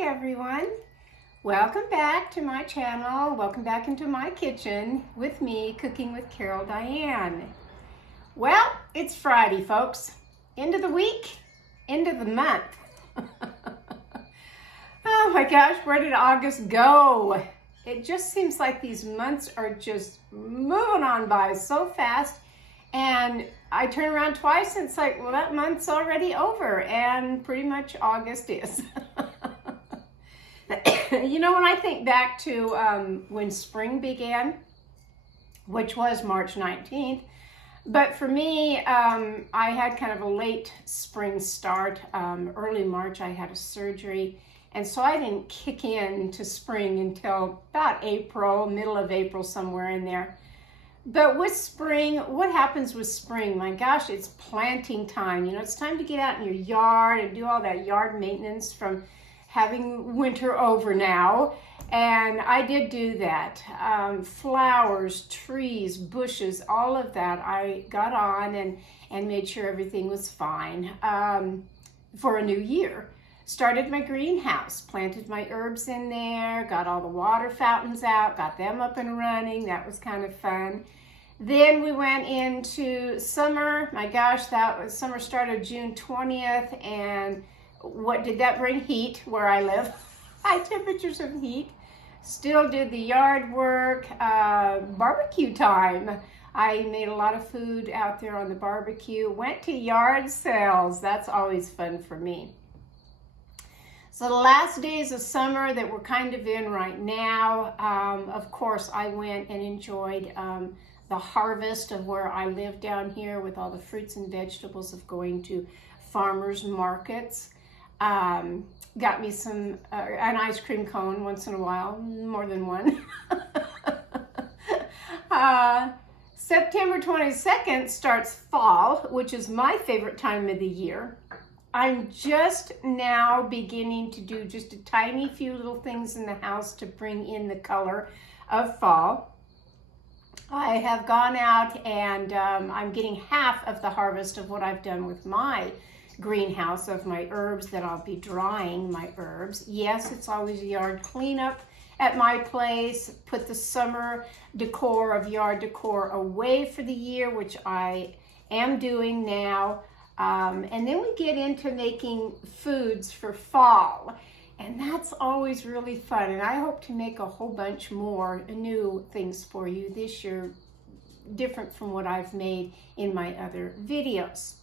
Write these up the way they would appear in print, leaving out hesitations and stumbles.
Hi everyone, welcome back to my channel. Welcome back into my kitchen with me, Cooking with Carol Diane. Well, it's Friday, folks. End of the week, end of the month. Oh my gosh, where did August go? It just seems like these months are just moving on by so fast, and I turn around twice and it's like, well, that month's already over, and pretty much August is. You know, when I think back to when spring began, which was March 19th, but for me, I had kind of a late spring start. Early March, I had a surgery, and so I didn't kick in to spring until about April, middle of April, somewhere in there. But with spring, what happens with spring? My gosh, it's planting time. You know, it's time to get out in your yard and do all that yard maintenance from having winter over now. And I did do that. Flowers, trees, bushes, all of that I got on and made sure everything was fine for a new year. Started my greenhouse, planted my herbs in there, got all the water fountains out, got them up and running. That was kind of fun. Then we went into summer. My gosh, summer started June 20th, and what did that bring? Heat where I live. High temperatures of heat. Still did the yard work. Barbecue time. I made a lot of food out there on the barbecue. Went to yard sales. That's always fun for me. So the last days of summer that we're kind of in right now, of course, I went and enjoyed the harvest of where I live down here, with all the fruits and vegetables of going to farmers markets. Got me an ice cream cone once in a while, more than one. September 22nd starts fall, which is my favorite time of the year. I'm just now beginning to do just a tiny few little things in the house to bring in the color of fall. I have gone out and I'm getting half of the harvest of what I've done with my greenhouse of my herbs that I'll be drying my herbs. Yes, it's always yard cleanup at my place. Put the summer decor of yard decor away for the year, which I am doing now. And then we get into making foods for fall. And that's always really fun. And I hope to make a whole bunch more new things for you this year, different from what I've made in my other videos.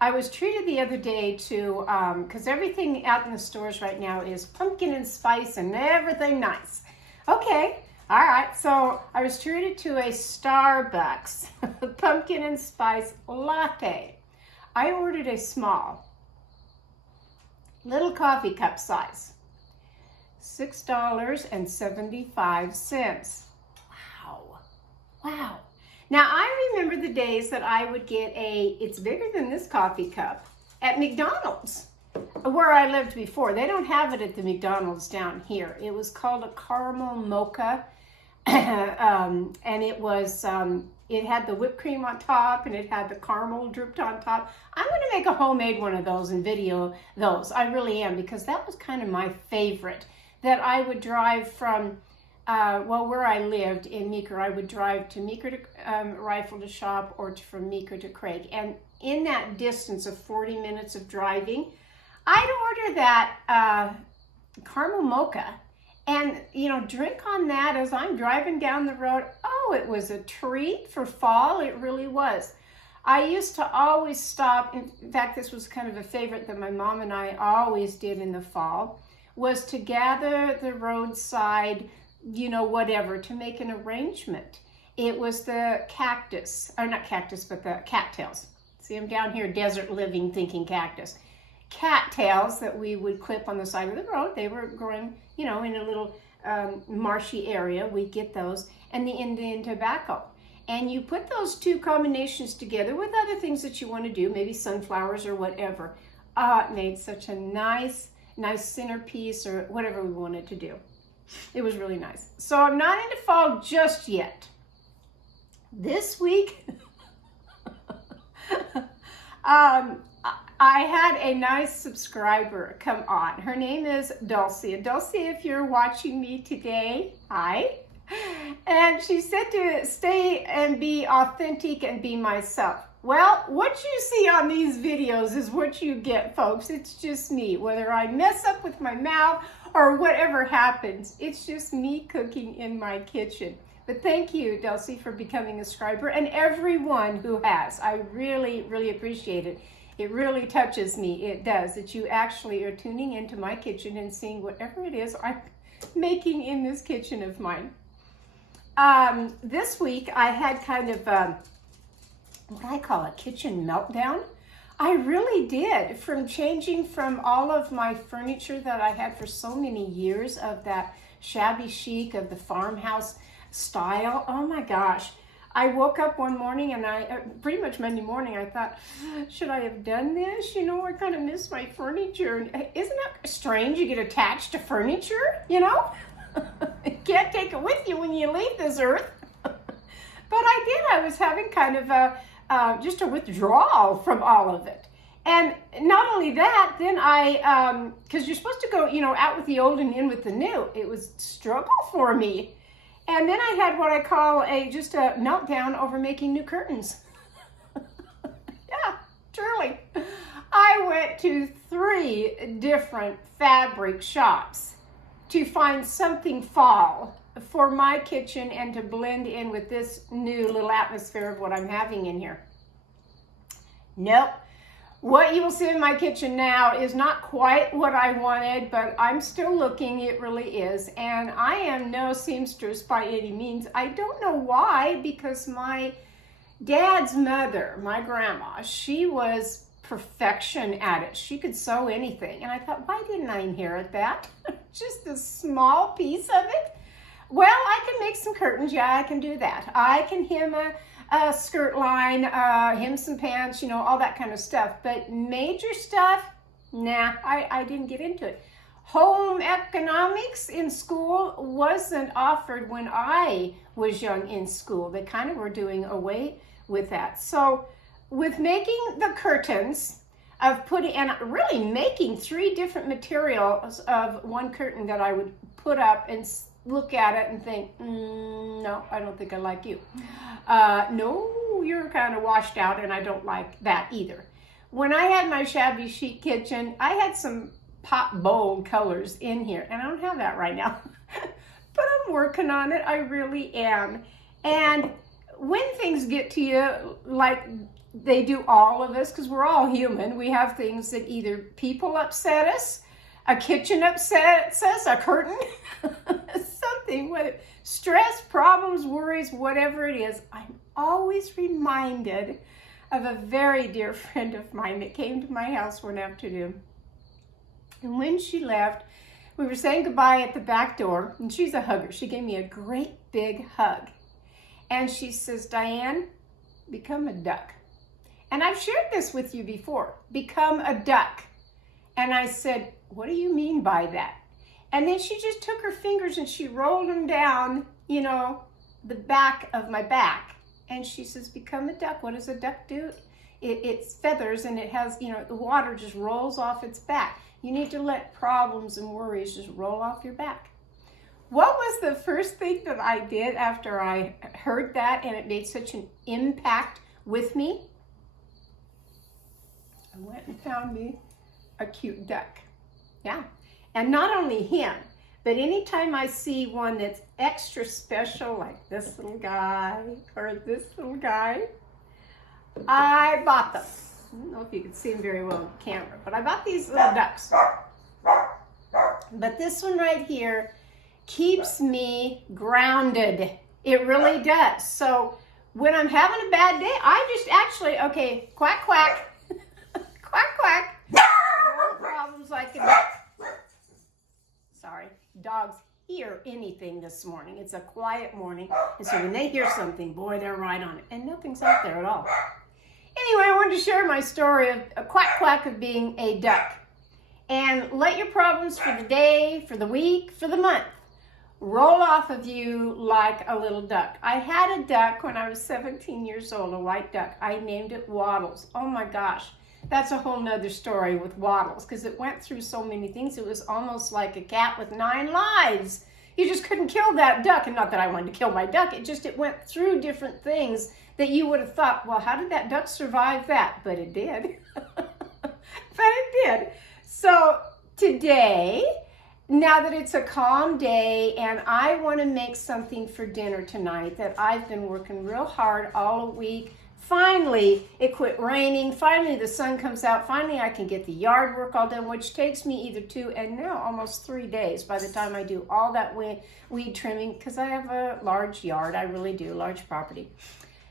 I was treated the other day to, because everything out in the stores right now is pumpkin and spice and everything nice. Okay, all right, so I was treated to a Starbucks pumpkin and spice latte. I ordered a small, little coffee cup size, $6.75. Wow. Now, I remember the days that I would get it's bigger than this coffee cup, at McDonald's, where I lived before. They don't have it at the McDonald's down here. It was called a caramel mocha, and it was, it had the whipped cream on top, and it had the caramel dripped on top. I'm going to make a homemade one of those and video those. I really am, because that was kind of my favorite, that I would drive from where I lived in Meeker. I would drive to Meeker to Rifle to shop, or from Meeker to Craig. And in that distance of 40 minutes of driving, I'd order that caramel mocha and, you know, drink on that as I'm driving down the road. Oh, it was a treat for fall. It really was. I used to always stop. In fact, this was kind of a favorite that my mom and I always did in the fall, was to gather the roadside, you know, whatever, to make an arrangement. It was the cactus, or not cactus, but the cattails. See, I'm down here desert living thinking cactus. Cattails that we would clip on the side of the road. They were growing, you know, in a little marshy area. We'd get those, and the Indian tobacco. And you put those two combinations together with other things that you want to do, maybe sunflowers or whatever. It made such a nice centerpiece, or whatever we wanted to do. It was really nice. So I'm not into fall just yet. This week, I had a nice subscriber come on. Her name is Dulcie. Dulcie, if you're watching me today, hi. And she said to stay and be authentic and be myself. Well, what you see on these videos is what you get, folks. It's just me. Whether I mess up with my mouth or whatever happens, it's just me cooking in my kitchen. But thank you, Dulcie, for becoming a subscriber, and everyone who has. I really, really appreciate it. It really touches me. It does. That you actually are tuning into my kitchen and seeing whatever it is I'm making in this kitchen of mine. This week I had kind of what I call a kitchen meltdown. I really did. From changing from all of my furniture that I had for so many years of that shabby chic of the farmhouse style. Oh my gosh. I woke up one morning and pretty much Monday morning, I thought, should I have done this? You know, I kind of miss my furniture. Isn't that strange? You get attached to furniture, you know? You can't take it with you when you leave this earth. But I did. I was having kind of just a withdrawal from all of it. And not only that, then because you're supposed to go, you know, out with the old and in with the new. It was a struggle for me. And then I had what I call just a meltdown over making new curtains. Yeah, truly. I went to 3 different fabric shops to find something fall for my kitchen and to blend in with this new little atmosphere of what I'm having in here. Nope. What you will see in my kitchen now is not quite what I wanted, but I'm still looking. It really is. And I am no seamstress by any means. I don't know why, because my dad's mother, my grandma, she was perfection at it. She could sew anything. And I thought, why didn't I inherit that? Just a small piece of it. Well, I can make some curtains. Yeah, I can do that. I can hem a skirt line, hem some pants, you know, all that kind of stuff. But major stuff, nah, I didn't get into it. Home economics in school wasn't offered when I was young in school. They kind of were doing away with that. So with making the curtains, of putting, and really making 3 different materials of one curtain that I would put up and look at it and think, no, I don't think I like you. No, you're kind of washed out and I don't like that either. When I had my shabby chic kitchen, I had some pop bold colors in here, and I don't have that right now. But I'm working on it, I really am. And when things get to you, like they do all of us, because we're all human, we have things that either people upset us, a kitchen upsets us, a curtain, something, whether stress, problems, worries, whatever it is. I'm always reminded of a very dear friend of mine that came to my house one afternoon. And when she left, we were saying goodbye at the back door, and she's a hugger. She gave me a great big hug. And she says, Diane, become a duck. And I've shared this with you before, become a duck. And I said, what do you mean by that? And then she just took her fingers and she rolled them down, you know, the back of my back. And she says, become a duck. What does a duck do? It's feathers, and it has, you know, the water just rolls off its back. You need to let problems and worries just roll off your back. What was the first thing that I did after I heard that and it made such an impact with me? I went and found me a cute duck. Yeah. And not only him, but anytime I see one that's extra special, like this little guy or this little guy, I bought them. I don't know if you can see them very well on camera, but I bought these little ducks. But this one right here keeps me grounded. It really does. So when I'm having a bad day, I just actually, okay, quack, quack, quack, quack. No problems like a duck. Sorry, dogs hear anything this morning. It's a quiet morning, and so when they hear something, boy, they're right on it, and nothing's out there at all. Anyway, I wanted to share my story of a quack quack of being a duck. And let your problems for the day, for the week, for the month roll off of you like a little duck. I had a duck when I was 17 years old, a white duck. I named it Waddles. Oh my gosh. that's a whole nother story with Waddles, because it went through so many things. It was almost like a cat with 9 lives. You just couldn't kill that duck. And not that I wanted to kill my duck. It went through different things that you would have thought, well, how did that duck survive that? But it did. But it did. So today, now that it's a calm day and I want to make something for dinner tonight that I've been working real hard all week. Finally, it quit raining. Finally, the sun comes out. Finally, I can get the yard work all done, which takes me either 2 and now almost 3 days by the time I do all that weed trimming, because I have a large yard. I really do, large property.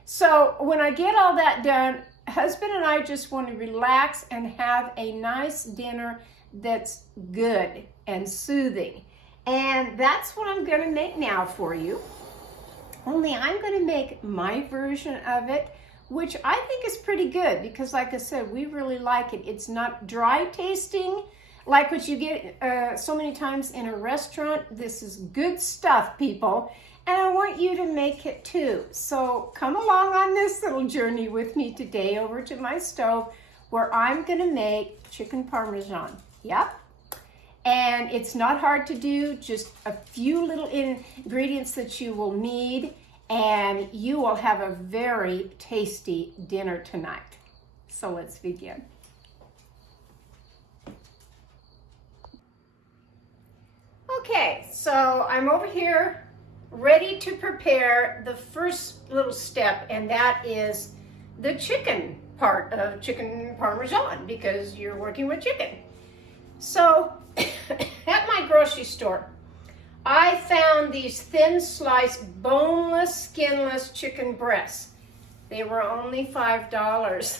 So when I get all that done, husband and I just want to relax and have a nice dinner that's good and soothing. And that's what I'm going to make now for you. Only I'm going to make my version of it, which I think is pretty good because, like I said, we really like it. It's not dry tasting like what you get so many times in a restaurant. This is good stuff, people, and I want you to make it too. So come along on this little journey with me today over to my stove where I'm going to make chicken parmesan. Yep. And it's not hard to do, just a few little ingredients that you will need, and you will have a very tasty dinner tonight. So let's begin. Okay, so I'm over here ready to prepare the first little step, and that is the chicken part of chicken parmesan, because you're working with chicken. So at my grocery store, I found these thin sliced, boneless, skinless chicken breasts. They were only $5.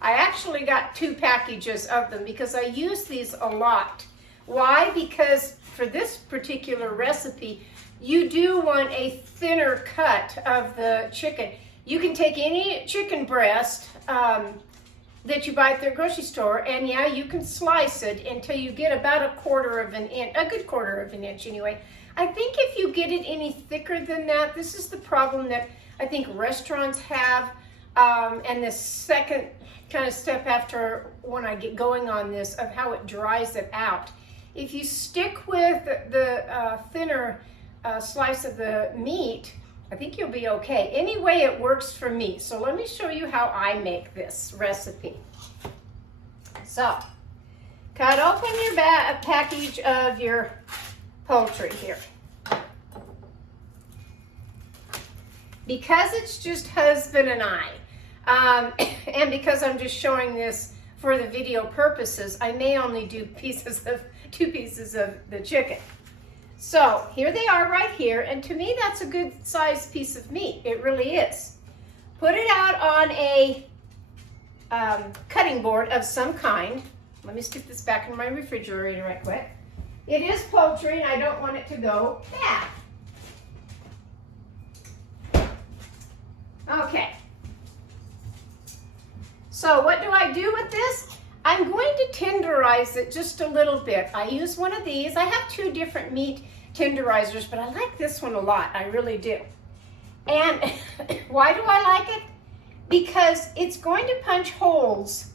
I actually got 2 packages of them because I use these a lot. Why? Because for this particular recipe, you do want a thinner cut of the chicken. You can take any chicken breast that you buy at the grocery store, and yeah, you can slice it until you get about a quarter of an inch, a good quarter of an inch anyway. I think if you get it any thicker than that, this is the problem that I think restaurants have, and the second kind of step after when I get going on this of how it dries it out. If you stick with the thinner slice of the meat, I think you'll be okay. Anyway, it works for me. So let me show you how I make this recipe. So, cut open your package of your poultry here. Because it's just husband and I, and because I'm just showing this for the video purposes, I may only do 2 pieces of the chicken. So here they are right here, and to me that's a good sized piece of meat. It really is. Put it out on a cutting board of some kind. Let me stick this back in my refrigerator right quick. It is poultry and I don't want it to go bad. Okay. So what do I do with this? I'm going to tenderize it just a little bit. I use one of these. I have 2 different meat tenderizers, but I like this one a lot. I really do. And why do I like it? Because it's going to punch holes.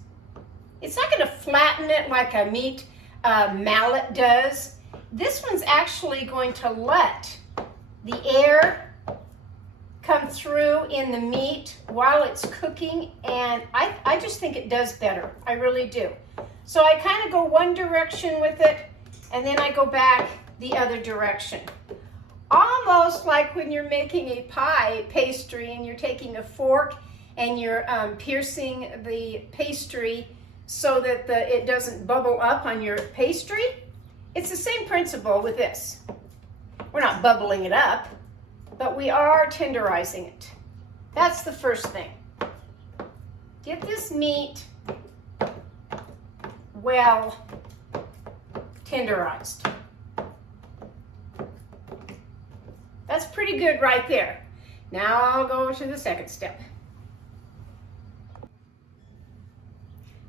It's not going to flatten it like a meat mallet does. This one's actually going to let the air come through in the meat while it's cooking, and I just think it does better. I really do. So I kind of go one direction with it, and then I go back the other direction. Almost like when you're making a pie pastry and you're taking a fork and you're piercing the pastry so that it doesn't bubble up on your pastry. It's the same principle with this. We're not bubbling it up, but we are tenderizing it. That's the first thing. Get this meat well tenderized. That's pretty good right there. Now I'll go to the second step.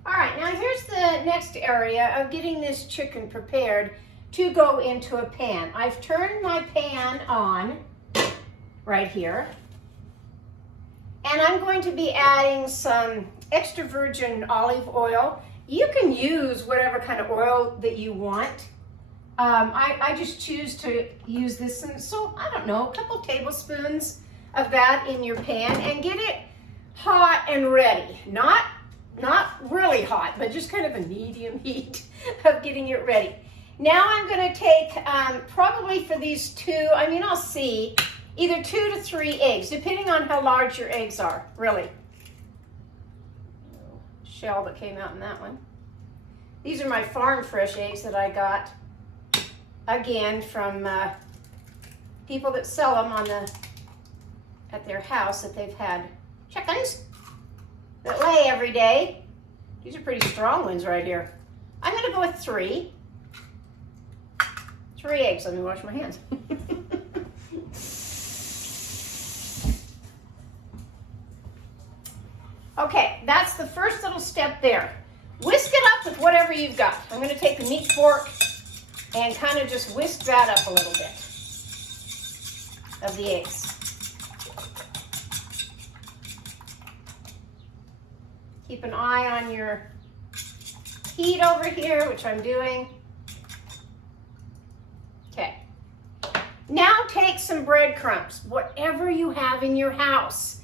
All right, now here's the next area of getting this chicken prepared to go into a pan. I've turned my pan on right here, and I'm going to be adding some extra virgin olive oil. You can use whatever kind of oil that you want. I just choose to use this, and so I don't know, a couple tablespoons of that in your pan, and get it hot and ready. Not really hot, but just kind of a medium heat of getting it ready. Now I'm going to take, probably for these two, I'll see, either 2 to 3 eggs, depending on how large your eggs are, really. Shell that came out in that one. These are my farm fresh eggs that I got, again, from people that sell them at their house, that they've had chickens that lay every day. These are pretty strong ones right here. I'm going to go with 3. 3 eggs. Let me wash my hands. Okay, that's the first little step there. Whisk it up with whatever you've got. I'm going to take the meat fork and kind of just whisk that up a little bit of the eggs. Keep an eye on your heat over here, which I'm doing. Okay. Now take some breadcrumbs, whatever you have in your house.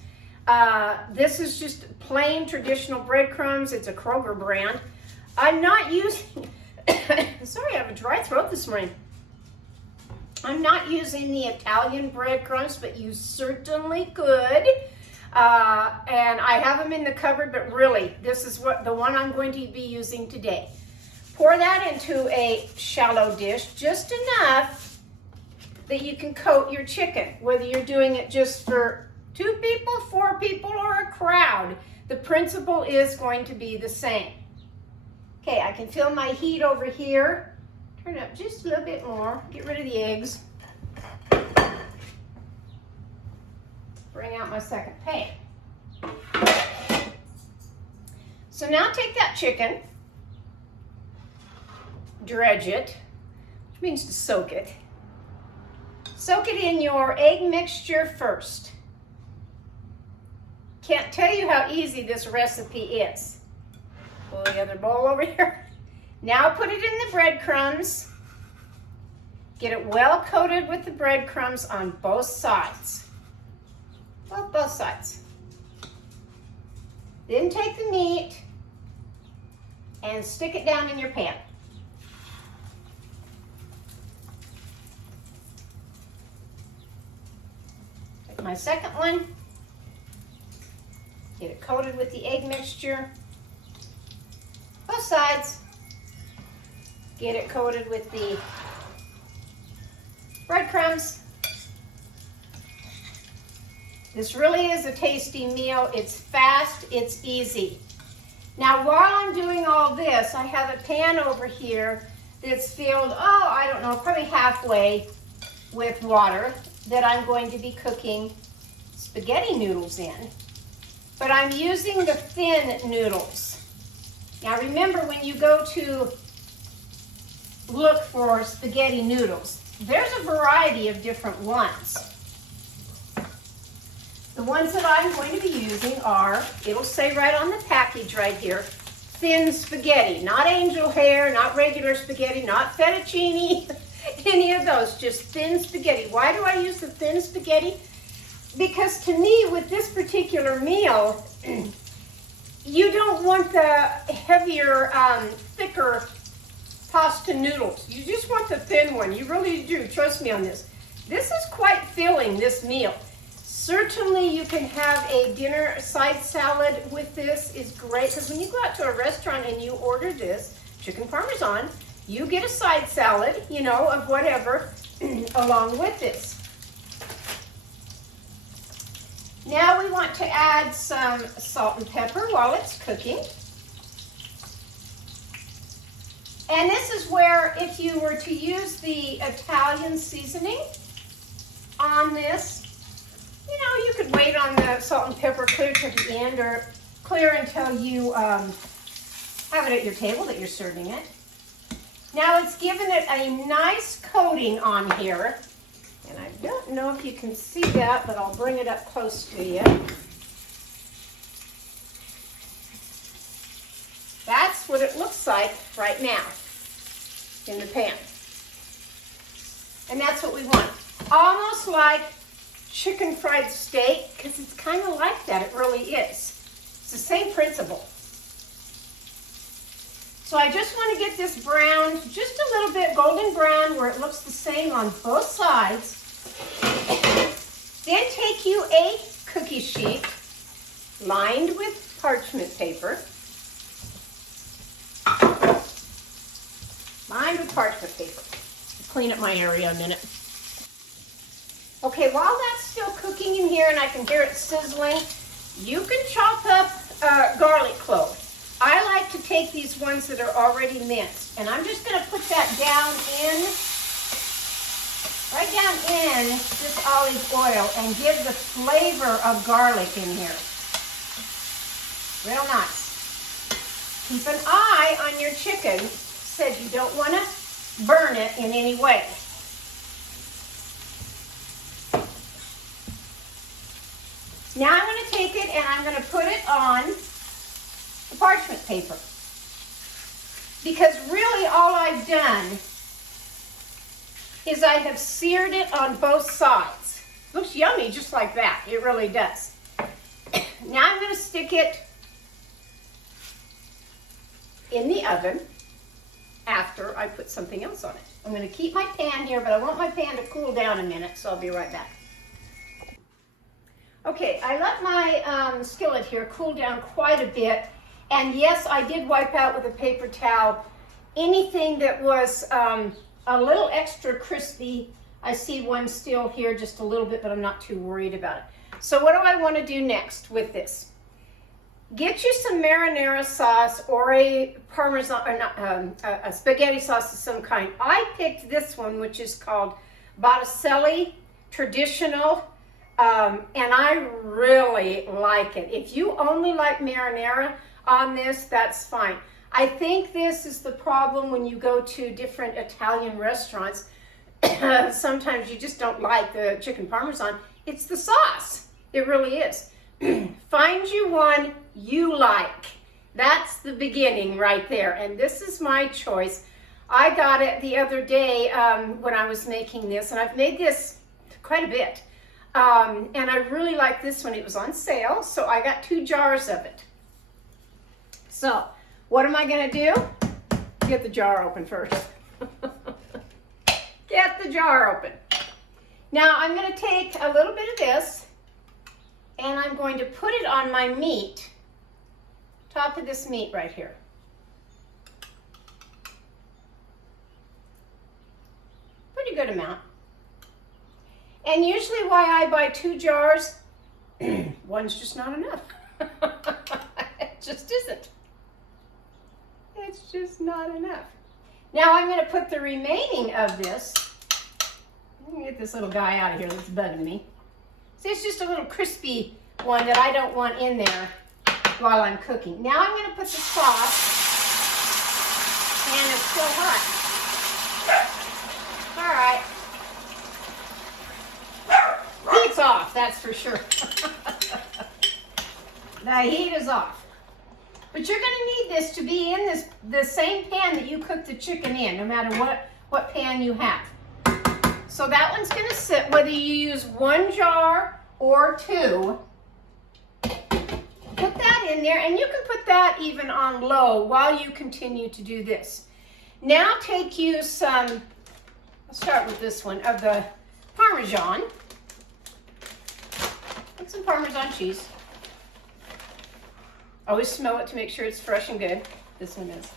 This is just plain traditional breadcrumbs. It's a Kroger brand. I'm not using, sorry, I have a dry throat this morning. I'm not using the Italian breadcrumbs, but you certainly could. And I have them in the cupboard, but really, this is the one I'm going to be using today. Pour that into a shallow dish, just enough that you can coat your chicken, whether you're doing it just for 2 people, 4 people, or a crowd. The principle is going to be the same. Okay, I can feel my heat over here. Turn it up just a little bit more. Get rid of the eggs. Bring out my second pan. So now take that chicken, dredge it, which means to soak it. Soak it in your egg mixture first. Can't tell you how easy this recipe is. Pull the other bowl over here. Now put it in the breadcrumbs. Get it well coated with the breadcrumbs on both sides. Well, both sides. Then take the meat and stick it down in your pan. Take my second one. Get it coated with the egg mixture. Both sides. Get it coated with the breadcrumbs. This really is a tasty meal. It's fast, it's easy. Now, while I'm doing all this, I have a pan over here that's filled, I don't know, probably halfway with water that I'm going to be cooking spaghetti noodles in. But I'm using the thin noodles. Now, remember, when you go to look for spaghetti noodles, there's a variety of different ones. The ones that I'm going to be using are, it'll say right on the package right here, thin spaghetti. Not angel hair, not regular spaghetti, not fettuccine, any of those, just thin spaghetti. Why do I use the thin spaghetti? Because to me, with this particular meal, you don't want the heavier, thicker pasta noodles. You just want the thin one. You really do. Trust me on this. This is quite filling, this meal. Certainly you can have a dinner side salad with this. Is great, because when you go out to a restaurant and you order this, chicken parmesan, you get a side salad, of whatever, along with this. Now we want to add some salt and pepper while it's cooking. And this is where, if you were to use the Italian seasoning on this, you could wait on the salt and pepper clear to the end, or clear until you have it at your table that you're serving it. Now it's given it a nice coating on here. And I don't know if you can see that, but I'll bring it up close to you. looks like right now in the pan. And that's what we want. Almost like chicken fried steak, because it's kind of like that. It really is. It's the same principle. So I just want to get this browned just a little bit golden brown where it looks the same on both sides. Then take you a cookie sheet lined with parchment paper. Lined with parchment paper. Clean up my area a minute. Okay, while that's still cooking in here and I can hear it sizzling, you can chop up garlic clove. I like to take these ones that are already minced, and I'm just going to put that down in, right down in this olive oil and give the flavor of garlic in here. Real nice. Keep an eye on your chicken. Said you don't want to burn it in any way. Now I'm going to take it and I'm going to put it on the parchment paper. Because really all I've done is I have seared it on both sides. Looks yummy just like that. It really does. Now I'm going to stick it in the oven after I put something else on it. I'm going to keep my pan here, but I want my pan to cool down a minute, so I'll be right back. Okay, I let my skillet here cool down quite a bit, and yes, I did wipe out with a paper towel anything that was a little extra crispy. I see one still here just a little bit, but I'm not too worried about it. So what do I want to do next with this? Get you some marinara sauce or a Parmesan, or not, a spaghetti sauce of some kind. I picked this one, which is called Botticelli Traditional. And I really like it. If you only like marinara on this, that's fine. I think this is the problem when you go to different Italian restaurants. Sometimes you just don't like the chicken parmesan. It's the sauce. It really is. Find you one you like. That's the beginning right there. And this is my choice. I got it the other day when I was making this, and I've made this quite a bit. And I really like this one. It was on sale, so I got 2 jars of it. So, what am I going to do? Get the jar open first. Get the jar open. Now, I'm going to take a little bit of this, and I'm going to put it on my meat, top of this meat right here. Pretty good amount. And usually why I buy 2 jars, one's just not enough. It just isn't. It's just not enough. Now I'm going to put the remaining of this, let me get this little guy out of here that's bugging me. See, it's just a little crispy one that I don't want in there while I'm cooking. Now I'm going to put the sauce, and it's still hot. All right. Heat's off, that's for sure. The heat is off. But you're going to need this to be in the same pan that you cook the chicken in, no matter what pan you have. So that one's going to sit, whether you use 1 jar or 2. Put that in there, and you can put that even on low while you continue to do this. Now take you some, let's start with this one, of the Parmesan. Put some Parmesan cheese. Always smell it to make sure it's fresh and good. This one is.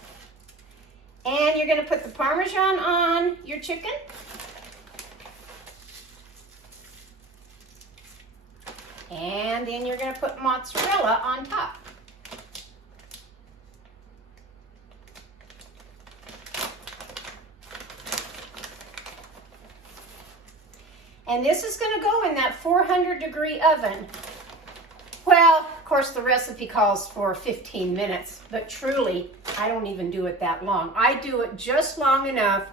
And you're going to put the Parmesan on your chicken. And then you're going to put mozzarella on top. And this is going to go in that 400-degree oven. Well, of course, the recipe calls for 15 minutes, but truly, I don't even do it that long. I do it just long enough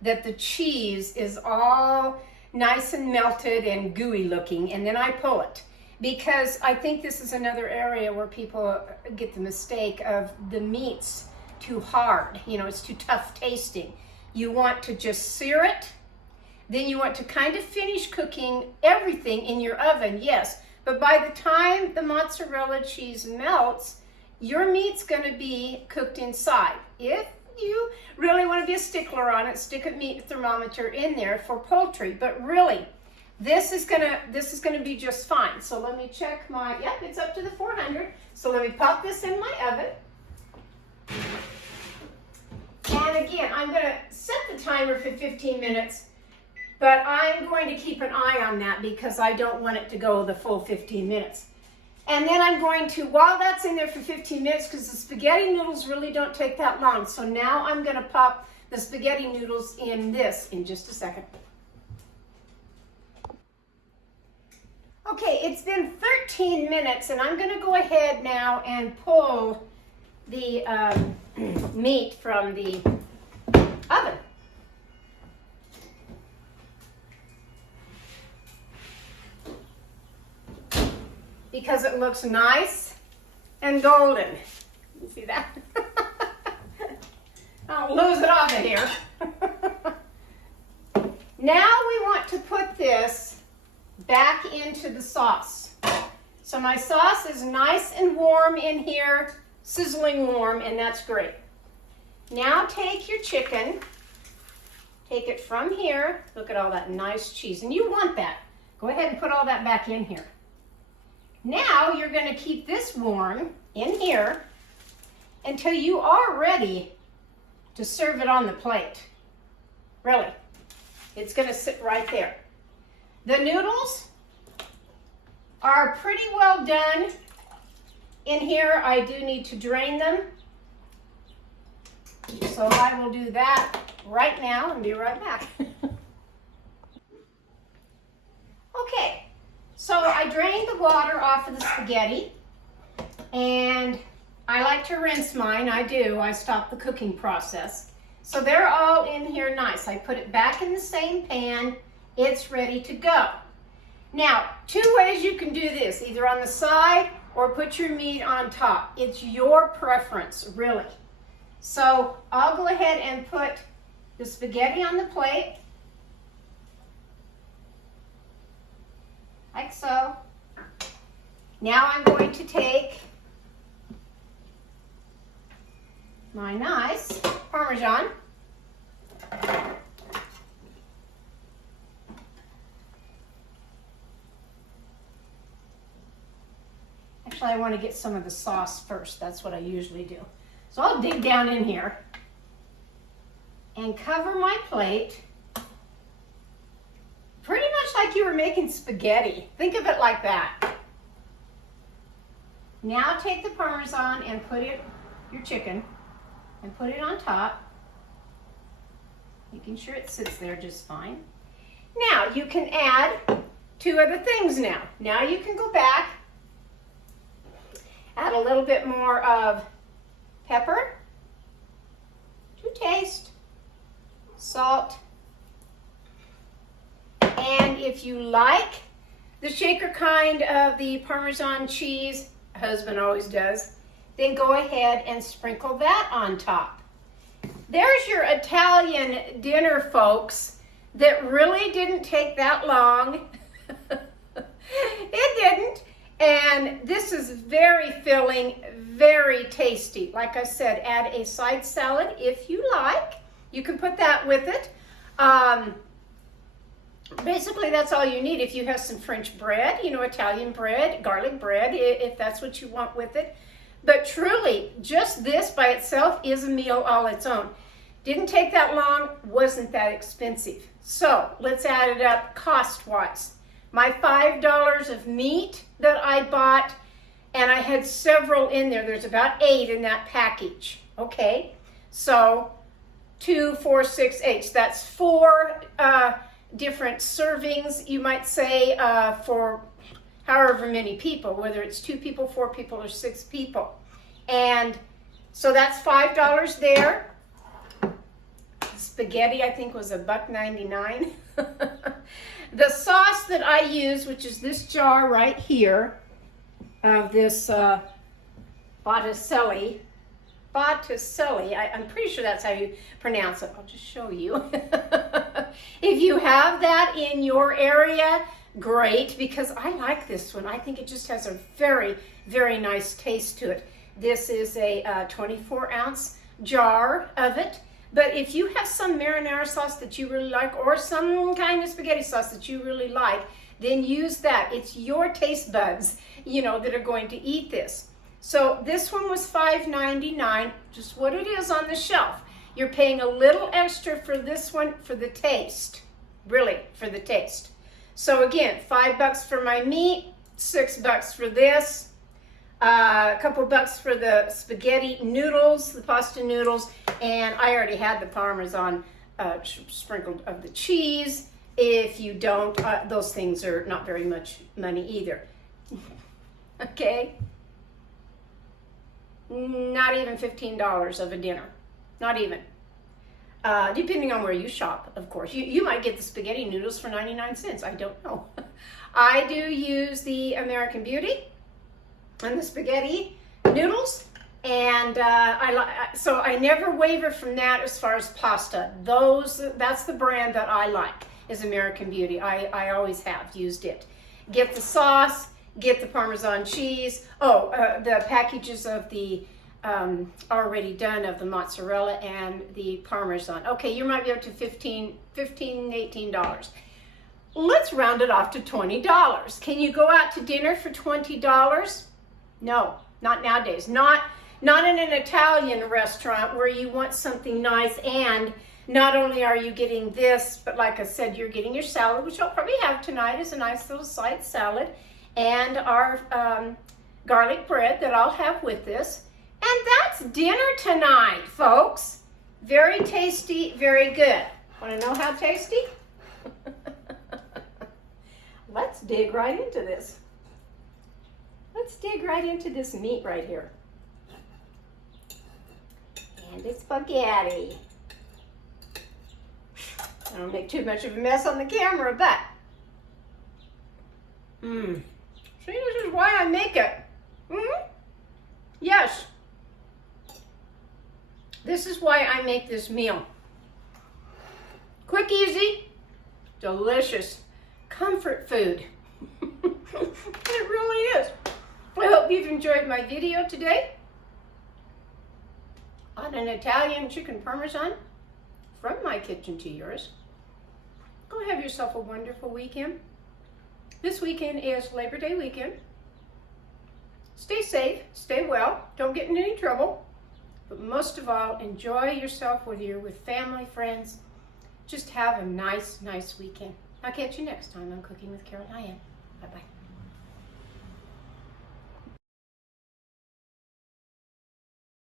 that the cheese is all nice and melted and gooey looking, and then I pull it. Because I think this is another area where people get the mistake of the meats too hard. You know, it's too tough tasting. You want to just sear it. Then you want to kind of finish cooking everything in your oven, yes. But by the time the mozzarella cheese melts, your meat's going to be cooked inside. If you really want to be a stickler on it, stick a meat thermometer in there for poultry. But really, this is gonna be just fine. So let me check my, yep, it's up to the 400. So let me pop this in my oven. And again, I'm gonna set the timer for 15 minutes, but I'm going to keep an eye on that because I don't want it to go the full 15 minutes. And then I'm going to, while that's in there for 15 minutes, because the spaghetti noodles really don't take that long. So now I'm gonna pop the spaghetti noodles in this in just a second. Okay, it's been 13 minutes and I'm gonna go ahead now and pull the meat from the oven. Because it looks nice and golden. You see that? I'll lose it off of here. Now we want to put this back into the sauce. So my sauce is nice and warm in here, sizzling warm, and that's great. Now take your chicken, take it from here, look at all that nice cheese, and you want that. Go ahead and put all that back in here. Now you're going to keep this warm in here until you are ready to serve it on the plate. Really, it's going to sit right there. The noodles are pretty well done in here. I do need to drain them. So I will do that right now and be right back. Okay, so I drained the water off of the spaghetti, and I like to rinse mine. I do. I stop the cooking process. So they're all in here nice. I put it back in the same pan. It's ready to go. Now, two ways you can do this, either on the side or put your meat on top. It's your preference, really. So I'll go ahead and put the spaghetti on the plate, like so. Now I'm going to take my nice Parmesan. Actually, I want to get some of the sauce first. That's what I usually do. So I'll dig down in here and cover my plate pretty much like you were making spaghetti. Think of it like that. Now take the Parmesan and put it, your chicken, and put it on top, making sure it sits there just fine. Now you can add two other things now. Now you can go back, add a little bit more of pepper to taste, salt, and if you like the shaker kind of the Parmesan cheese, husband always does, then go ahead and sprinkle that on top. There's your Italian dinner, folks, that really didn't take that long. It didn't. And this is very filling, very tasty. Like I said, add a side salad if you like. You can put that with it. Basically, that's all you need. If you have some French bread, you know, Italian bread, garlic bread, if that's what you want with it. But truly, just this by itself is a meal all its own. Didn't take that long, wasn't that expensive. So let's add it up cost-wise. My $5 of meat that I bought, and I had several in there. There's about 8 in that package. Okay, so 2, 4, 6, 8. That's 4 different servings, you might say, for however many people, whether it's 2 people, 4 people, or 6 people. And so that's $5 there. Spaghetti, I think, was $1.99. The sauce that I use, which is this jar right here of this Botticelli Botticelli. I'm pretty sure that's how you pronounce it. I'll just show you. If you have that in your area, great, because I like this one. I think it just has a very, very nice taste to it. This is a 24-ounce jar of it. But if you have some marinara sauce that you really like, or some kind of spaghetti sauce that you really like, then use that. It's your taste buds, you know, that are going to eat this. So this one was $5.99, just what it is on the shelf. You're paying a little extra for this one for the taste, really, for the taste. So again, $5 for my meat, $6 for this, a couple bucks for the spaghetti noodles, the pasta noodles, and I already had the Parmesan sprinkled of the cheese. If you don't, those things are not very much money either. Okay? Not even $15 of a dinner. Not even. Depending on where you shop, of course. You might get the spaghetti noodles for 99 cents. I don't know. I do use the American Beauty and the spaghetti noodles. And so I never waver from that as far as pasta. That's the brand that I like, is American Beauty. I always have used it. Get the sauce, get the Parmesan cheese. Oh, the packages of the already done of the mozzarella and the Parmesan. Okay, you might be up to $15, $18. Let's round it off to $20. Can you go out to dinner for $20? No, not nowadays. Not in an Italian restaurant where you want something nice, and not only are you getting this, but like I said, you're getting your salad, which I'll probably have tonight as a nice little side salad, and our garlic bread that I'll have with this. And that's dinner tonight, folks. Very tasty, very good. Want to know how tasty? Let's dig right into this. Let's dig right into this meat right here. And the spaghetti. I don't make too much of a mess on the camera, but see, this is why I make it. Yes. This is why I make this meal. Quick, easy, delicious, comfort food. It really is. I hope you've enjoyed my video today on an Italian chicken Parmesan from my kitchen to yours. Go have yourself a wonderful weekend. This weekend is Labor Day weekend. Stay safe, stay well, don't get in any trouble, but most of all, enjoy yourself, whether you're with family, friends. Just have a nice, nice weekend. I'll catch you next time on Cooking with Carol Diane. Bye-bye.